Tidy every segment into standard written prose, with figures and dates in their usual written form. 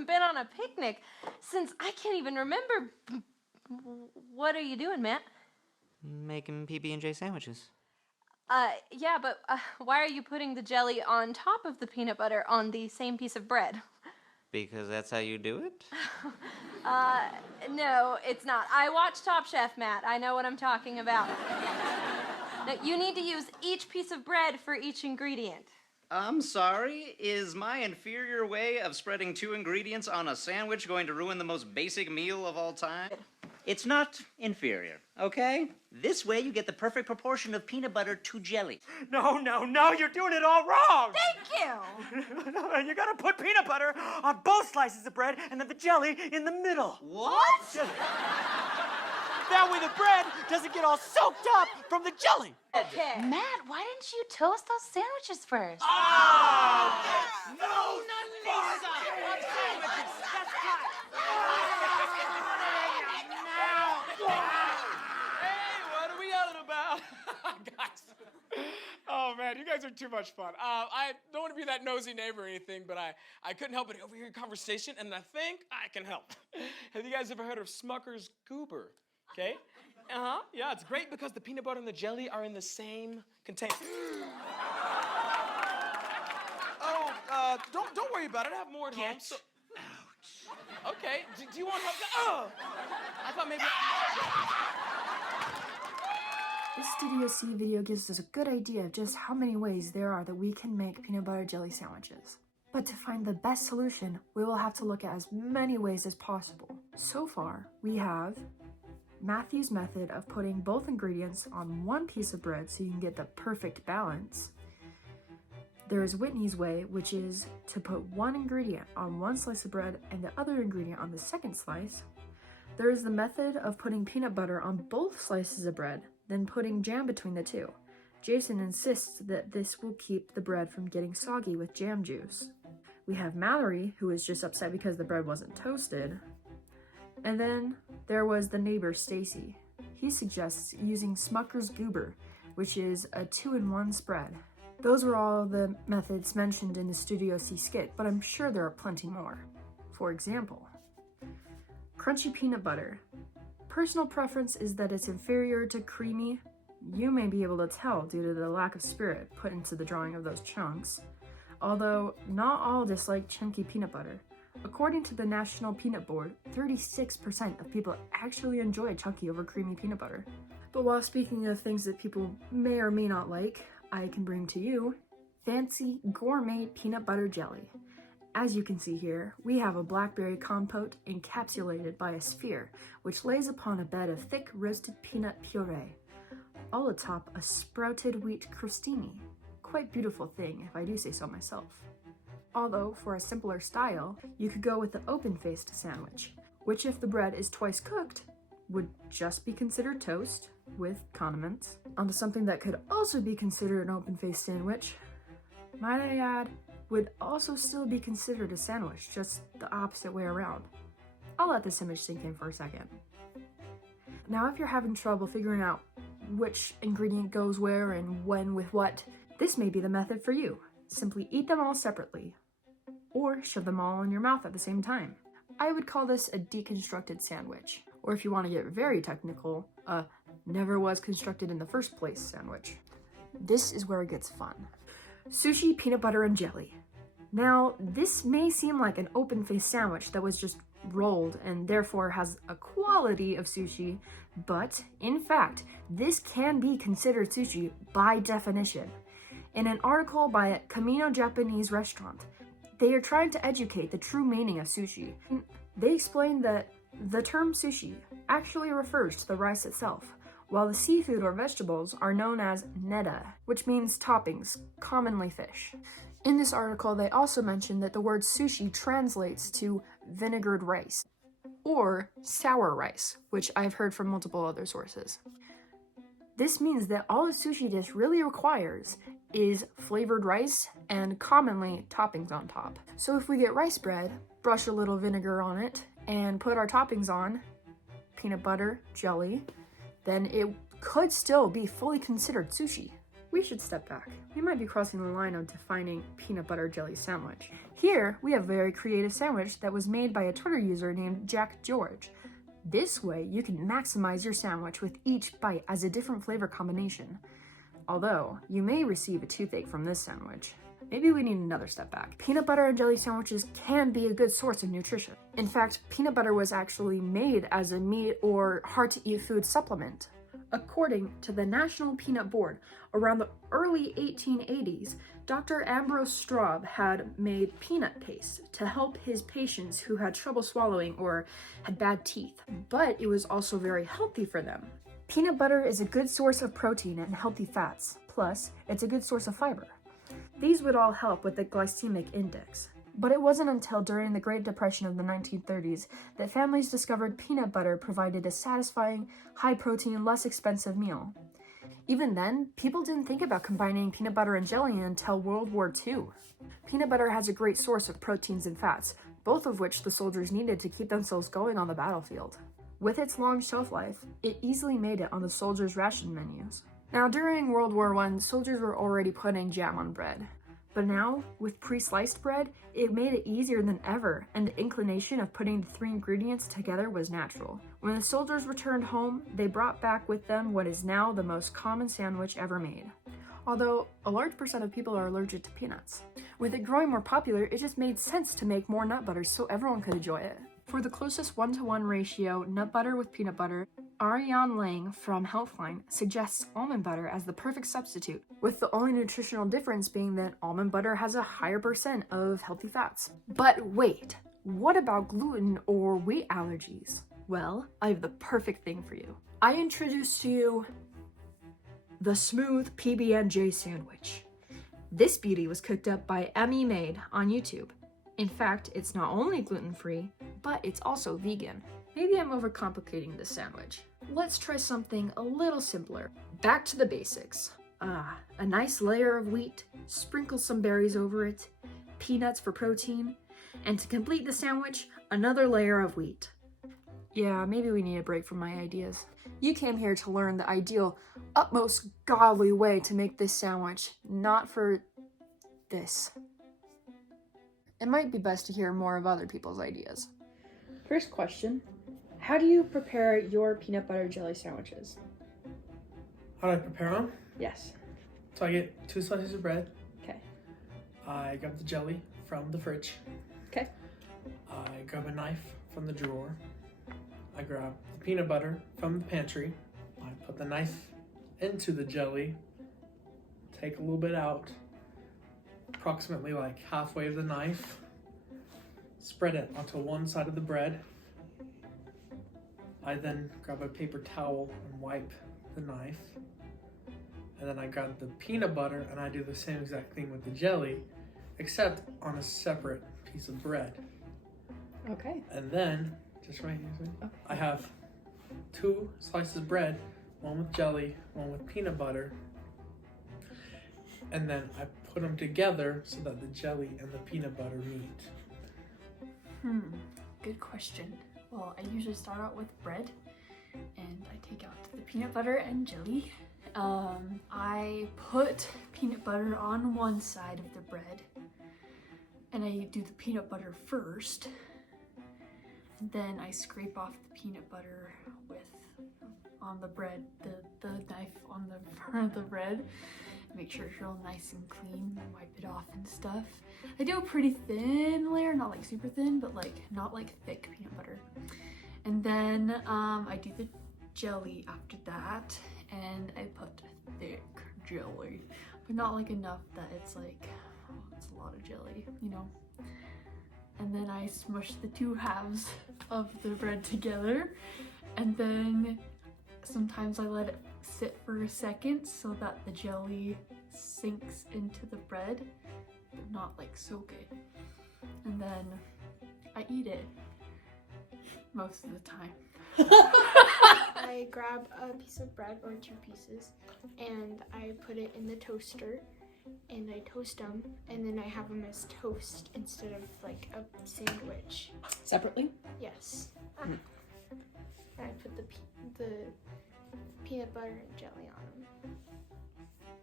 haven't been on a picnic since I can't even remember. What are you doing, Matt? Making PB&J sandwiches. Yeah, but why are you putting the jelly on top of the peanut butter on the same piece of bread? Because that's how you do it? No, it's not. I watch Top Chef, Matt. I know what I'm talking about. Now, you need to use each piece of bread for each ingredient. I'm sorry, is my inferior way of spreading 2 ingredients on a sandwich going to ruin the most basic meal of all time? It's not inferior, okay? This way you get the perfect proportion of peanut butter to jelly. No, you're doing it all wrong. Thank you. You gotta put peanut butter on both slices of bread and then the jelly in the middle. What? That way the bread doesn't get all soaked up from the jelly. Okay. Matt, why didn't you toast those sandwiches first? Oh! No, What are we yelling about? Guys. Oh, man, you guys are too much fun. I don't want to be that nosy neighbor or anything, but I couldn't help but overhear a conversation, and I think I can help. Have you guys ever heard of Smucker's Goober? Okay? Yeah, it's great because the peanut butter and the jelly are in the same container. Oh, don't worry about it. I have more at home. So... Ouch. Okay, do you want help? Oh! I thought maybe... This Studio C video gives us a good idea of just how many ways there are that we can make peanut butter jelly sandwiches. But to find the best solution, we will have to look at as many ways as possible. So far, we have Matthew's method of putting both ingredients on one piece of bread so you can get the perfect balance. There is Whitney's way, which is to put one ingredient on one slice of bread and the other ingredient on the second slice. There is the method of putting peanut butter on both slices of bread, then putting jam between the two. Jason insists that this will keep the bread from getting soggy with jam juice. We have Mallory, who is just upset because the bread wasn't toasted. And then there was the neighbor, Stacy. He suggests using Smucker's Goober, which is a 2-in-1 spread. Those were all the methods mentioned in the Studio C skit, but I'm sure there are plenty more. For example, crunchy peanut butter. Personal preference is that it's inferior to creamy. You may be able to tell due to the lack of spirit put into the drawing of those chunks. Although, not all dislike chunky peanut butter. According to the National Peanut Board, 36% of people actually enjoy chunky over creamy peanut butter. But while speaking of things that people may or may not like, I can bring to you fancy gourmet peanut butter jelly. As you can see here, we have a blackberry compote encapsulated by a sphere, which lays upon a bed of thick roasted peanut puree. All atop a sprouted wheat crostini. Quite beautiful thing, if I do say so myself. Although, for a simpler style, you could go with the open-faced sandwich, which if the bread is twice cooked, would just be considered toast with condiments, onto something that could also be considered an open-faced sandwich. Might I add, would also still be considered a sandwich, just the opposite way around. I'll let this image sink in for a second. Now, if you're having trouble figuring out which ingredient goes where and when with what, this may be the method for you. Simply eat them all separately, or shove them all in your mouth at the same time. I would call this a deconstructed sandwich, or if you want to get very technical, a never was constructed in the first place sandwich. This is where it gets fun. Sushi, peanut butter, and jelly. Now, this may seem like an open-faced sandwich that was just rolled and therefore has a quality of sushi, but in fact, this can be considered sushi by definition. In an article by a Camino Japanese restaurant, they are trying to educate the true meaning of sushi. They explain that the term sushi actually refers to the rice itself, while the seafood or vegetables are known as neta, which means toppings, commonly fish. In this article, they also mention that the word sushi translates to vinegared rice, or sour rice, which I've heard from multiple other sources. This means that all a sushi dish really requires is flavored rice and commonly toppings on top. So if we get rice bread, brush a little vinegar on it, and put our toppings on, peanut butter, jelly, then it could still be fully considered sushi. we should step back. We might be crossing the line of defining peanut butter jelly sandwich. Here, we have a very creative sandwich that was made by a Twitter user named Jack George. This way, you can maximize your sandwich with each bite as a different flavor combination. Although, you may receive a toothache from this sandwich. Maybe we need another step back. Peanut butter and jelly sandwiches can be a good source of nutrition. In fact, peanut butter was actually made as a meat or hard-to-eat food supplement. According to the National Peanut Board, around the early 1880s, Dr. Ambrose Straub had made peanut paste to help his patients who had trouble swallowing or had bad teeth, but it was also very healthy for them. Peanut butter is a good source of protein and healthy fats, plus it's a good source of fiber. These would all help with the glycemic index. But it wasn't until during the Great Depression of the 1930s that families discovered peanut butter provided a satisfying, high-protein, less expensive meal. Even then, people didn't think about combining peanut butter and jelly until World War II. Peanut butter has a great source of proteins and fats, both of which the soldiers needed to keep themselves going on the battlefield. With its long shelf life, it easily made it on the soldiers' ration menus. Now, during World War I, soldiers were already putting jam on bread. But now, with pre-sliced bread, it made it easier than ever, and the inclination of putting the three ingredients together was natural. When the soldiers returned home, they brought back with them what is now the most common sandwich ever made. Although, a large percent of people are allergic to peanuts. With it growing more popular, it just made sense to make more nut butters so everyone could enjoy it. For the closest 1-to-1 ratio, nut butter with peanut butter, Ariane Lang from Healthline suggests almond butter as the perfect substitute, with the only nutritional difference being that almond butter has a higher percent of healthy fats. But wait, what about gluten or wheat allergies? Well, I have the perfect thing for you. I introduce to you the smooth PB&J sandwich. This beauty was cooked up by Emmy Made on YouTube. In fact, it's not only gluten-free, but it's also vegan. Maybe I'm overcomplicating this sandwich. Let's try something a little simpler. Back to the basics. A nice layer of wheat, sprinkle some berries over it, peanuts for protein, and to complete the sandwich, another layer of wheat. Yeah, maybe we need a break from my ideas. You came here to learn the ideal, utmost godly way to make this sandwich, not for this. It might be best to hear more of other people's ideas. First question, how do you prepare your peanut butter jelly sandwiches? How do I prepare them? Yes. So I get 2 slices of bread. Okay. I grab the jelly from the fridge. Okay. I grab a knife from the drawer. I grab the peanut butter from the pantry. I put the knife into the jelly, take a little bit out, approximately like halfway of the knife, spread it onto one side of the bread. I then grab a paper towel and wipe the knife. And then I grab the peanut butter and I do the same exact thing with the jelly, except on a separate piece of bread. Okay. And then, just right here, Okay. I have 2 slices of bread, one with jelly, one with peanut butter. And then I put them together so that the jelly and the peanut butter meet. Good question. Well, I usually start out with bread and I take out the peanut butter and jelly. I put peanut butter on one side of the bread and I do the peanut butter first. And then I scrape off the peanut butter on the bread, the knife on the front of the bread. Make sure it's real nice and clean, wipe it off and stuff. I do a pretty thin layer, not like super thin, but like not like thick peanut butter. And then I do the jelly after that, and I put thick jelly, but not like enough that it's like, oh, it's a lot of jelly, you know. And then I smush the 2 halves of the bread together, and then sometimes I let it sit for a second so that the jelly sinks into the bread, but not like soak it. And then I eat it most of the time. I grab a piece of bread or 2 pieces and I put it in the toaster and I toast them, and then I have them as toast instead of like a sandwich. Separately? Yes. And I put the peanut butter and jelly on them.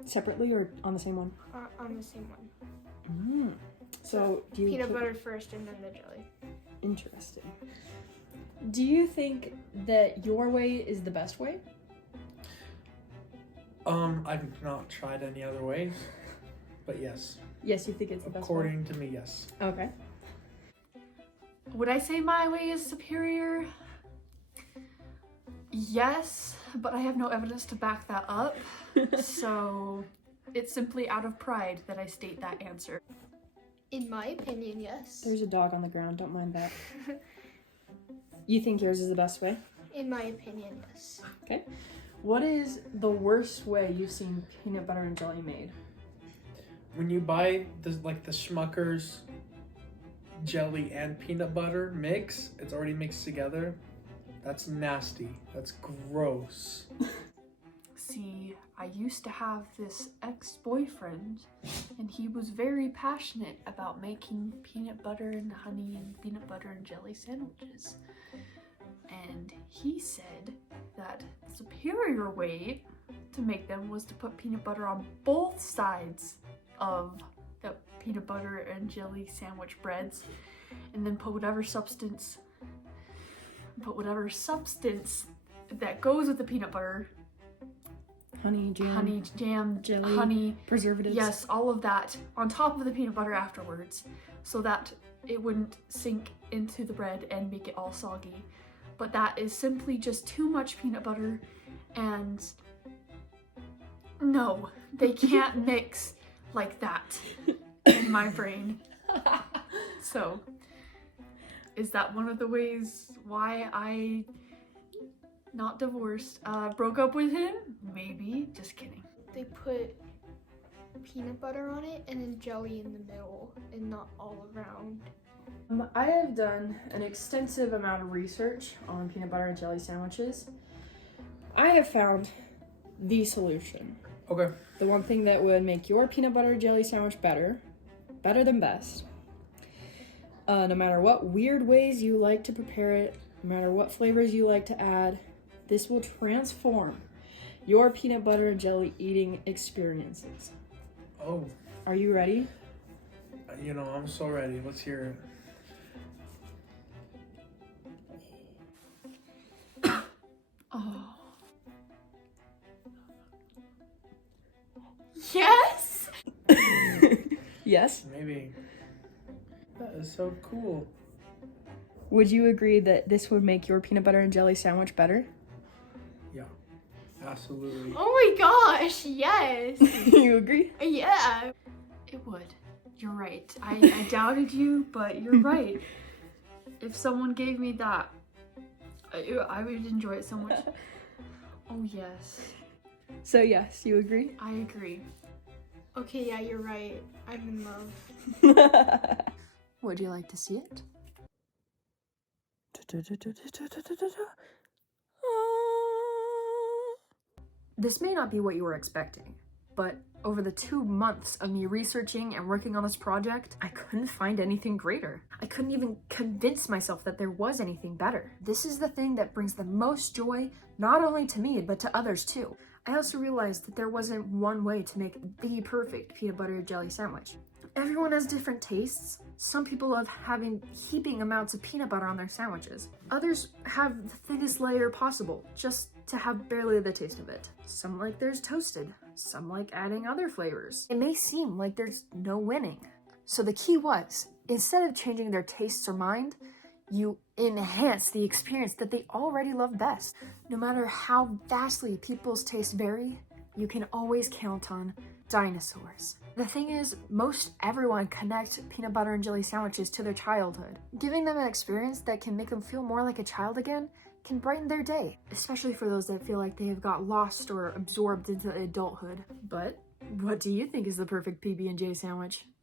separately or on the same one? On the same one. So do you Peanut butter first and then the jelly. Interesting. Do you think that your way is the best way? I've not tried any other ways, but yes. Yes, you think it's the best way? According to me, yes. Okay. Would I say my way is superior? Yes, but I have no evidence to back that up. So it's simply out of pride that I state that answer. In my opinion, yes. There's a dog on the ground, don't mind that. You think yours is the best way? In my opinion, yes. Okay. What is the worst way you've seen peanut butter and jelly made? When you buy the Schmucker's jelly and peanut butter mix, it's already mixed together. That's nasty. That's gross. See, I used to have this ex-boyfriend, and he was very passionate about making peanut butter and honey and peanut butter and jelly sandwiches. And he said that the superior way to make them was to put peanut butter on both sides of the peanut butter and jelly sandwich breads, and then put whatever substance that goes with the peanut butter. Honey, jam, jelly, honey, preservatives. Yes, all of that on top of the peanut butter afterwards, so that it wouldn't sink into the bread and make it all soggy. But that is simply just too much peanut butter, and no, they can't mix like that in my brain. So, is that one of the ways why I not divorced, broke up with him? Maybe, just kidding. They put peanut butter on it and then jelly in the middle and not all around. I have done an extensive amount of research on peanut butter and jelly sandwiches. I have found the solution. Okay. The one thing that would make your peanut butter and jelly sandwich better than best. No matter what weird ways you like to prepare it, no matter what flavors you like to add, this will transform your peanut butter and jelly eating experiences. Oh. Are you ready? You know, I'm so ready. Let's hear it. Oh. Yes? Yes? Maybe. That is so cool. Would you agree that this would make your peanut butter and jelly sandwich better? Yeah, absolutely. Oh my gosh, yes. You agree? Yeah. It would. You're right. I doubted you, but you're right. If someone gave me that, I would enjoy it so much. Oh, yes. So yes, you agree? I agree. Okay, yeah, you're right. I'm in love. Would you like to see it? This may not be what you were expecting, but over the 2 months of me researching and working on this project, I couldn't find anything greater. I couldn't even convince myself that there was anything better. This is the thing that brings the most joy, not only to me, but to others too. I also realized that there wasn't one way to make the perfect peanut butter and jelly sandwich. Everyone has different tastes. Some people love having heaping amounts of peanut butter on their sandwiches. Others have the thinnest layer possible, just to have barely the taste of it. Some like theirs toasted. Some like adding other flavors. It may seem like there's no winning. So the key was, instead of changing their tastes or mind, you enhance the experience that they already love best. No matter how vastly people's tastes vary, you can always count on dinosaurs. The thing is, most everyone connects peanut butter and jelly sandwiches to their childhood. Giving them an experience that can make them feel more like a child again can brighten their day, especially for those that feel like they have got lost or absorbed into adulthood. But what do you think is the perfect PB&J sandwich?